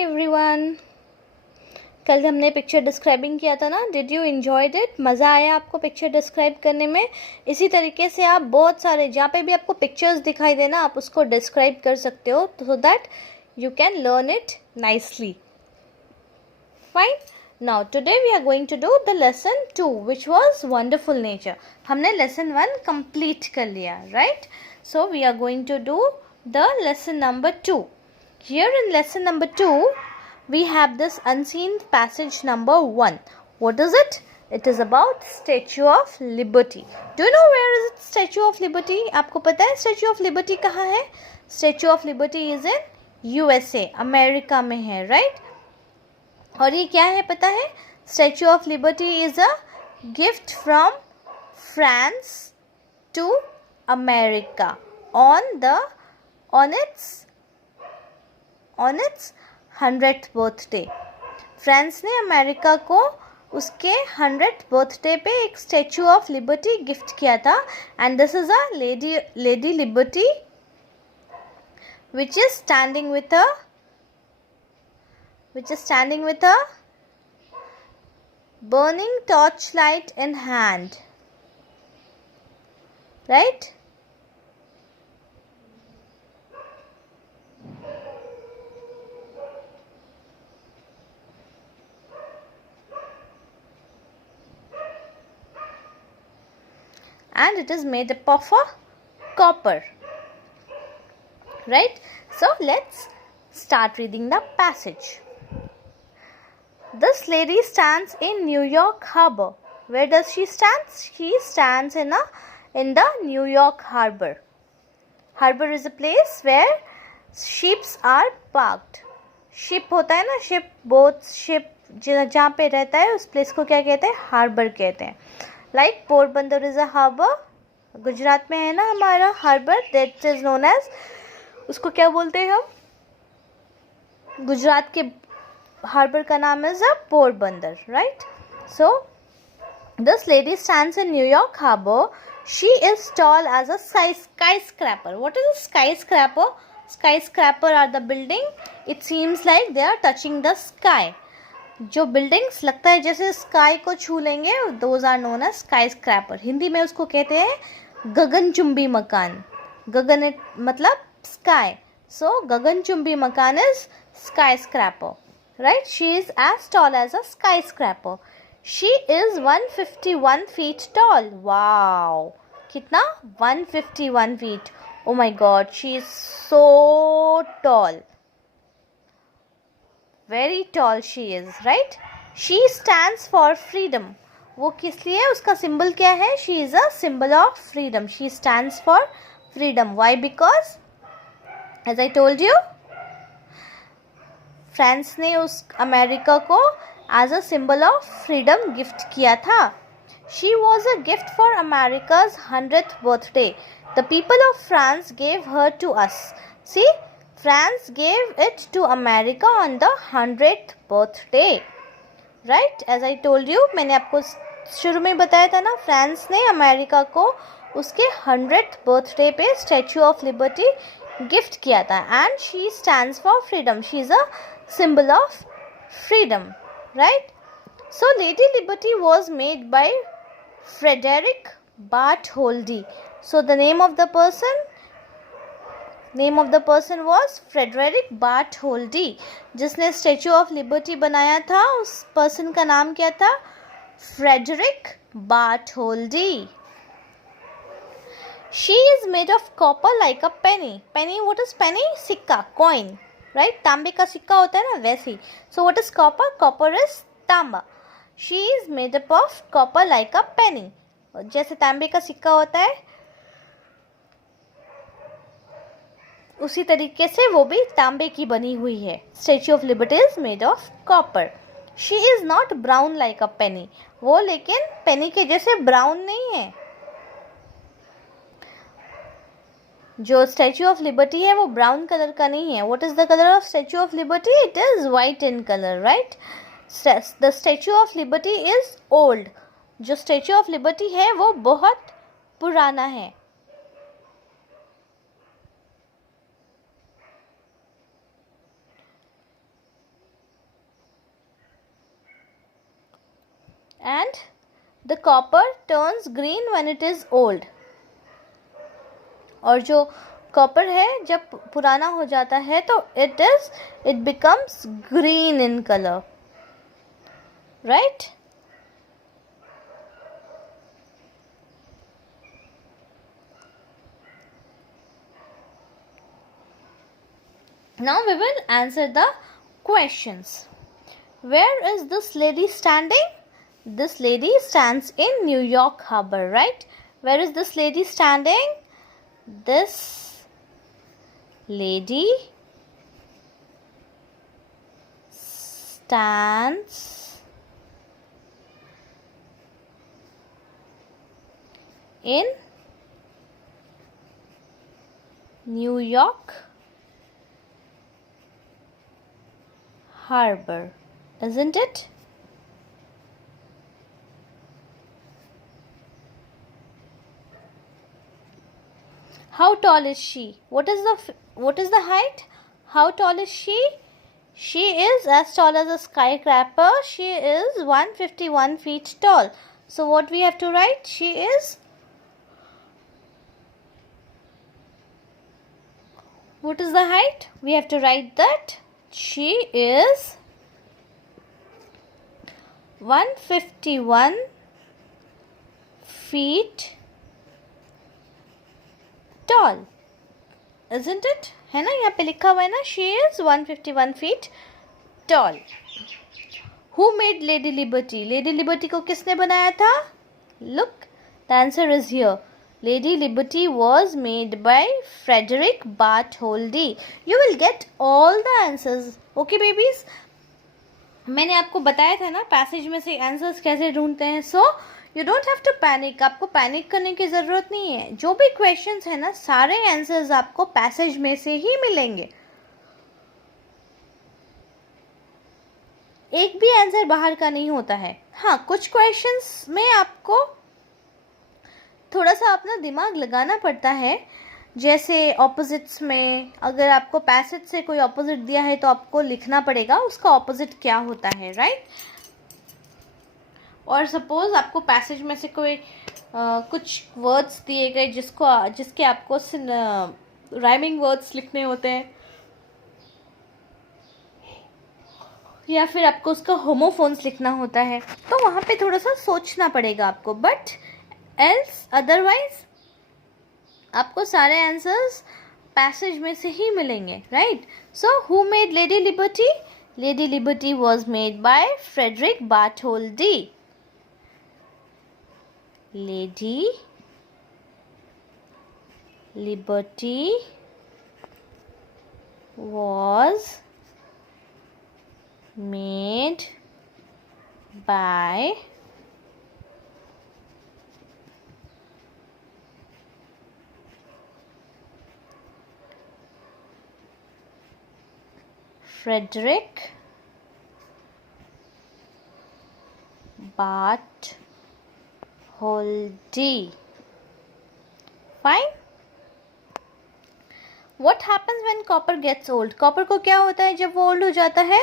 एवरीवन। कल हमने picture describing किया था ना, डिड यू एंजॉयड इट? मज़ा आया आपको पिक्चर डिस्क्राइब करने में? इसी तरीके से आप बहुत सारे जहाँ पे भी आपको पिक्चर्स दिखाई देना आप उसको डिस्क्राइब कर सकते हो so that you can learn it nicely. Fine. Now today we are going to do the lesson 2 which was wonderful nature. हमने लेसन 1 कंप्लीट कर लिया, right? So we are going to do the lesson number 2. Here in lesson number 2, we have this unseen passage number 1. What is it? It is about Statue of Liberty. Do you know where is it, Statue of Liberty? आपको पता है Statue of Liberty कहाँ है? Statue of Liberty is in USA, America में है, right? और ये क्या है पता है? Statue of Liberty is a gift from France to America on its 100th birthday. France ने अमेरिका को उसके 100th बर्थडे पे एक स्टैचू ऑफ लिबर्टी गिफ्ट किया था and this is a lady liberty which is standing with a burning torchlight in hand, right? And it is made up of a copper, right? So let's start reading the passage. This lady stands in New York Harbor. Where does she stand? She stands in the New York Harbor. Harbor is a place where ships are parked. Ship होता है ना, ship, boats, ship जहाँ पे रहता है उस प्लेस को क्या कहते हैं? हार्बर कहते हैं. Like Porbandar is a harbour, Gujarat में है ना हमारा harbour, that is known as, उसको क्या बोलते हैं हम? गुजरात के हार्बर का नाम is a Porbandar, right? So this lady stands in New York harbour. She is tall as a skyscraper. What is a skyscraper? Skyscraper are the building. It seems like they are touching the sky. जो buildings लगता है जैसे sky को छू लेंगे, those are known as skyscraper. Hindi में उसको कहते हैं गगनचुंबी मकान. गगन मतलब स्काई, सो गगनचुंबी मकान is skyscraper, right? She is as tall as a skyscraper. She is 151 feet tall. Wow, कितना? 151 feet. Oh my god, she is so tall. Very tall she is, right? She stands for freedom. वो किस लिए? उसका सिंबल क्या है? She is a symbol of freedom. She stands for freedom. Why? Because as I told you, France ने उस अमेरिका को as a symbol of freedom gift किया था. She was a gift for America's 100th birthday. The people of France gave her to us. See? France gave it to America on the 100th birthday, right? As I told you, मैंने आपको शुरू में बताया था ना, फ्रांस ने अमेरिका को उसके 100th बर्थडे पे स्टैचू ऑफ लिबर्टी गिफ्ट किया था. And she stands for freedom. She is a symbol of freedom, right? So lady liberty was made by Frederic Bartholdi. So the name of the person was Frederic Bartholdi. जिसने statue of liberty बनाया था उस पर्सन का नाम क्या था? Frederic Bartholdi. She is made of copper like a penny. Penny, what is penny? सिक्का, coin, right? तांबे का सिक्का होता है ना, वैसे. So what is copper? Copper is तांबा. She is made up of copper like a penny. जैसे तांबे का सिक्का होता है उसी तरीके से वो भी तांबे की बनी हुई है. Statue of liberty is made of copper. She is not brown like a penny. वो लेकिन पेनी के जैसे ब्राउन नहीं है. जो स्टैचू ऑफ लिबर्टी है वो ब्राउन कलर का नहीं है. What is the colour of statute of liberty? It is white in colour, right? The statue of liberty is old. जो स्टैचू ऑफ लिबर्टी है वो बहुत पुराना है. and the copper turns green when it is old. और जो कॉपर है जब पुराना हो जाता है तो it becomes green in color, right? Now we will answer the questions. Where is this lady standing? This lady stands in New York Harbor, right? Where is this lady standing? This lady stands in New York Harbor, isn't it? How tall is she? What is the height? How tall is she? She is as tall as a skyscraper. She is 151 feet tall. So what we have to write? She is. What is the height? We have to write that she is 151 feet tall, isn't it? है ना, यहाँ पे लिखा हुआ है ना, she is 151 feet tall. Who made Lady Liberty? Lady Liberty को किसने बनाया था? Look, the answer is here. Lady Liberty was made by Frederick Bartholdi. You will get all the answers. Okay, babies? मैंने आपको बताया था ना पैसेज में से आंसर्स कैसे ढूंढते हैं. So you don't have to panic. आपको पैनिक करने की ज़रूरत नहीं है. जो भी क्वेश्चंस है ना, सारे आंसर्स आपको पैसेज में से ही मिलेंगे. एक भी आंसर बाहर का नहीं होता है. हाँ, कुछ क्वेश्चंस में आपको थोड़ा सा अपना दिमाग लगाना पड़ता है. जैसे ऑपोजिट्स में अगर आपको पैसेज से कोई ऑपोजिट दिया है तो आपको लिखना पड़ेगा उसका ऑपोजिट क्या होता है, राइट? और सपोज आपको पैसेज में से कोई कुछ वर्ड्स दिए गए जिसके आपको राइमिंग वर्ड्स लिखने होते हैं या फिर आपको उसका होमोफोन्स लिखना होता है, तो वहाँ पे थोड़ा सा सोचना पड़ेगा आपको. बट एल्स अदरवाइज आपको सारे आंसर्स पैसेज में से ही मिलेंगे, right? So who made lady liberty? Lady liberty was made by Frederic Bartholdi. Lady liberty was made by Frederick Bartholdi. Fine. What happens when copper gets old? Copper को क्या होता है जब वो old हो जाता है?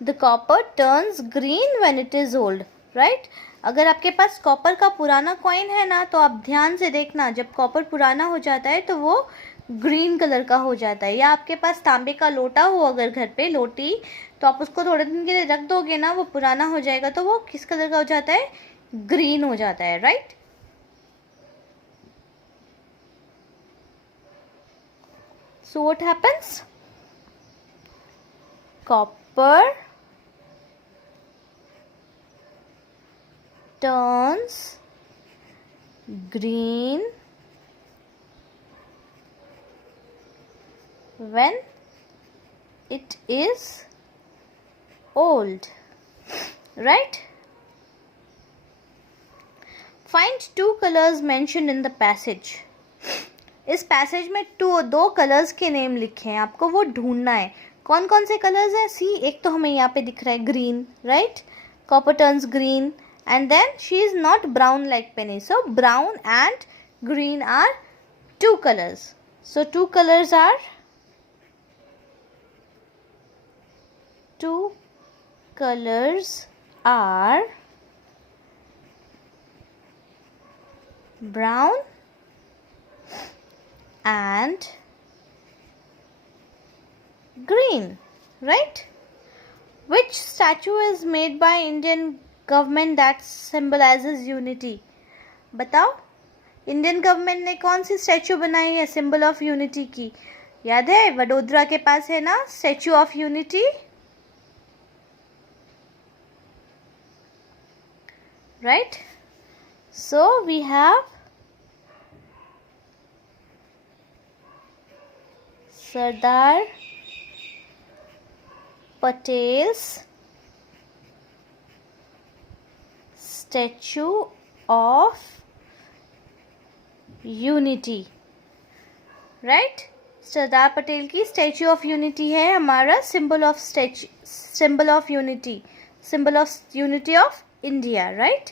The copper turns green when it is old, right? अगर आपके पास कॉपर का पुराना कॉइन है ना, तो आप ध्यान से देखना, जब कॉपर पुराना हो जाता है तो वो ग्रीन कलर का हो जाता है. या आपके पास तांबे का लोटा हो अगर घर पे, लोटी, तो आप उसको थोड़े दिन के लिए रख दोगे ना, वो पुराना हो जाएगा तो वो किस कलर का हो जाता है? ग्रीन हो जाता है, right? So what happens? Copper turns green when it is old, right? Find two colors mentioned in the passage. इस पैसेज में दो कलर्स के नेम लिखे हैं, आपको वो ढूंढना है. कौन कौन से कलर्स हैं? सी, एक तो हमें यहाँ पे दिख रहा है green, right? Copper turns green and then she is not brown like penny. So brown and green are two colours. So two colours are brown and green, right? Which statue is made by Indian government that symbolizes unity? बताओ, Indian government ने कौन सी स्टैचू बनाई है symbol of unity की? याद है, वडोदरा के पास है ना statue of unity, right? So we have Sardar Patel's statue of unity, right? Sardar Patel की स्टैचू ऑफ यूनिटी है हमारा symbol of unity of India, right?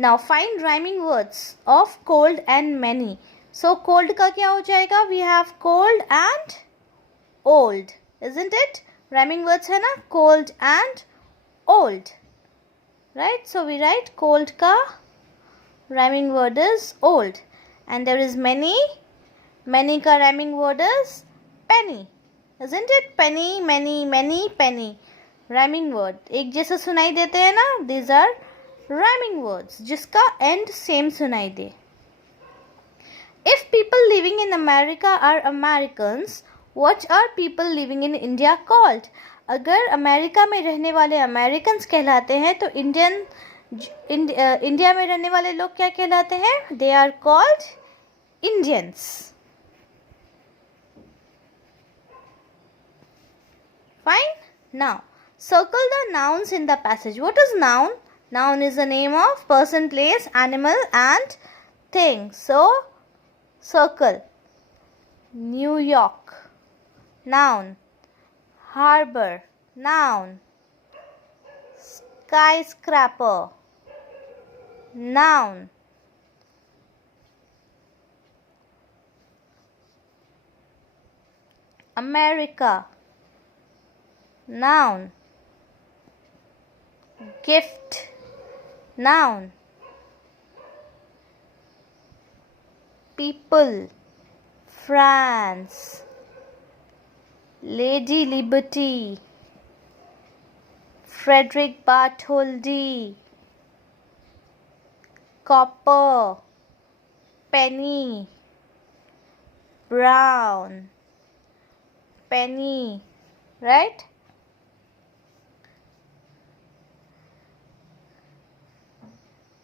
Now find rhyming words of cold and many. So cold का क्या हो जाएगा? We have cold and old, isn't it? Rhyming words है ना, cold and old, right? So we write cold का rhyming word is old, and there is many. Many का rhyming word is penny, isn't it? Penny, many, many, penny. Rhyming word एक जैसा सुनाई देते हैं ना. These are rhyming words जिसका end same सुनाई दे. If people living in America are Americans, what are people living in India called? अगर अमेरिका में रहने वाले अमेरिकन्स कहलाते हैं तो इंडिया में रहने वाले लोग क्या कहलाते हैं? They are called Indians. Fine. Now circle the nouns in the passage. What is noun? Noun is the name of person, place, animal and thing. So circle. New York, noun. Harbor, noun. Skyscraper, noun. America, noun. Gift, noun. People, France. Lady Liberty, Frederick Bartholdi. Copper, penny. Brown, penny, right?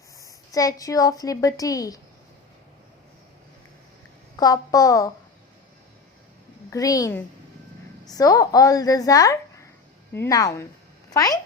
Statue of Liberty, copper, green. So all these are noun. Fine.